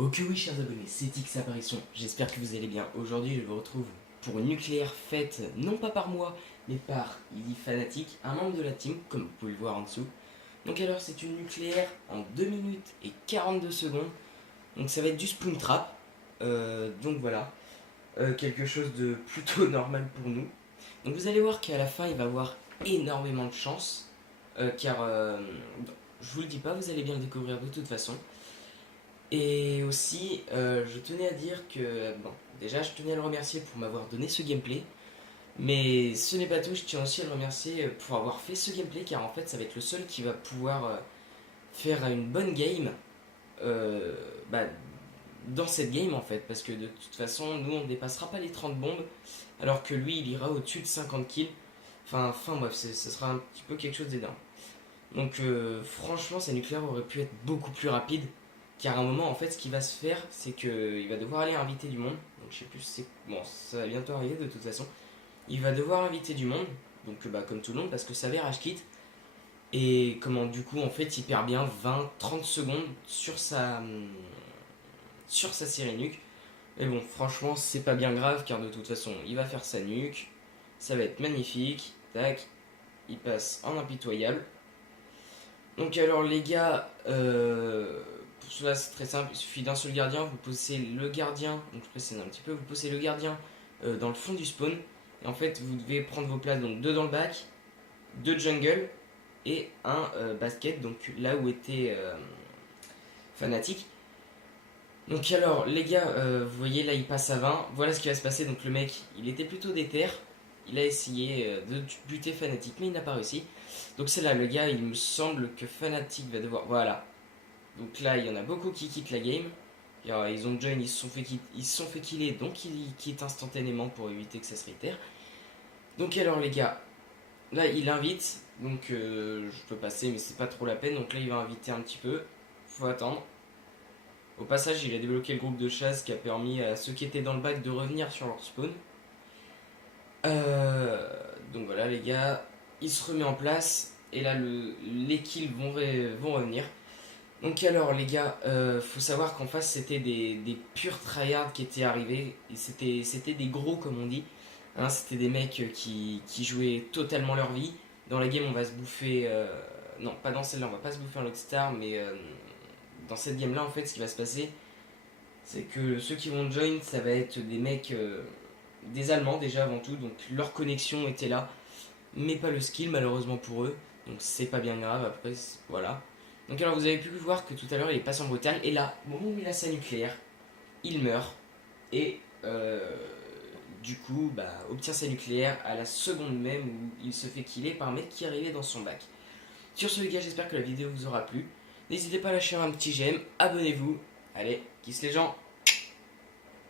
Ok oui chers abonnés, c'est X Apparition, j'espère que vous allez bien. Aujourd'hui je vous retrouve pour une nucléaire faite non pas par moi, mais par Illy Fanatic, un membre de la team, comme vous pouvez le voir en dessous. Donc alors c'est une nucléaire en 2 minutes et 42 secondes, donc ça va être du spoon trap. Donc voilà, quelque chose de plutôt normal pour nous. Donc vous allez voir qu'à la fin il va avoir énormément de chance, car je vous le dis pas, vous allez bien le découvrir de toute façon. Et aussi, je tenais à dire que, bon, déjà, je tenais à le remercier pour m'avoir donné ce gameplay. Mais ce n'est pas tout, je tiens aussi à le remercier pour avoir fait ce gameplay, car en fait, ça va être le seul qui va pouvoir faire une bonne game euh, bah, dans cette game, en fait. Parce que de toute façon, nous, on ne dépassera pas les 30 bombes, alors que lui, il ira au-dessus de 50 kills. Enfin bref, ce sera un petit peu quelque chose d'énorme. Donc franchement, ces nucléaires auraient pu être beaucoup plus rapides. Car à un moment, en fait, ce qui va se faire, c'est qu'il va devoir aller inviter du monde. Donc je sais plus, c'est bon, ça va bientôt arriver de toute façon. Il va devoir inviter du monde, donc bah, comme tout le monde, parce que ça va rage kit. Et comment du coup, en fait, il perd bien 20-30 secondes sur sa série nuque. Mais bon, franchement, c'est pas bien grave, car de toute façon, il va faire sa nuque. Ça va être magnifique. Tac, il passe en impitoyable. Donc alors les gars, pour cela c'est très simple, il suffit d'un seul gardien, vous posez le gardien, donc je précise un petit peu, vous posez le gardien dans le fond du spawn, et en fait vous devez prendre vos places, donc deux dans le bac, deux jungle, et un basket, donc là où était Fnatic. Donc alors les gars, vous voyez là il passe à 20, voilà ce qui va se passer, donc le mec il était plutôt déter, il a essayé de buter Fnatic mais il n'a pas réussi. Donc c'est là le gars, il me semble que Fnatic va devoir... Voilà. Donc là il y en a beaucoup qui quittent la game. Ils ont join, ils se sont fait killer, donc ils quittent instantanément pour éviter que ça se réitère. Donc alors les gars, là il invite, donc je peux passer mais c'est pas trop la peine. Donc là il va inviter un petit peu, faut attendre. Au passage, il a débloqué le groupe de chasse qui a permis à ceux qui étaient dans le bac de revenir sur leur spawn. Euh, donc voilà les gars, il se remet en place et là les kills vont revenir. Donc alors les gars, faut savoir qu'en face c'était des purs tryhards qui étaient arrivés. Et c'était des gros comme on dit. Hein, c'était des mecs qui jouaient totalement leur vie. Dans la game on va se bouffer... non pas dans celle-là, on va pas se bouffer un Lockstar, mais dans cette game là en fait ce qui va se passer c'est que ceux qui vont join ça va être des mecs... des Allemands déjà avant tout, donc leur connexion était là, mais pas le skill malheureusement pour eux, donc c'est pas bien grave, après voilà. Donc alors vous avez pu voir que tout à l'heure il est passé en brutal, et là, au moment où il a sa nucléaire, il meurt, et du coup obtient sa nucléaire à la seconde même où il se fait killer par un mec qui arrivait dans son bac. Sur ce les gars, j'espère que la vidéo vous aura plu, n'hésitez pas à lâcher un petit j'aime, abonnez-vous, allez, kiss les gens.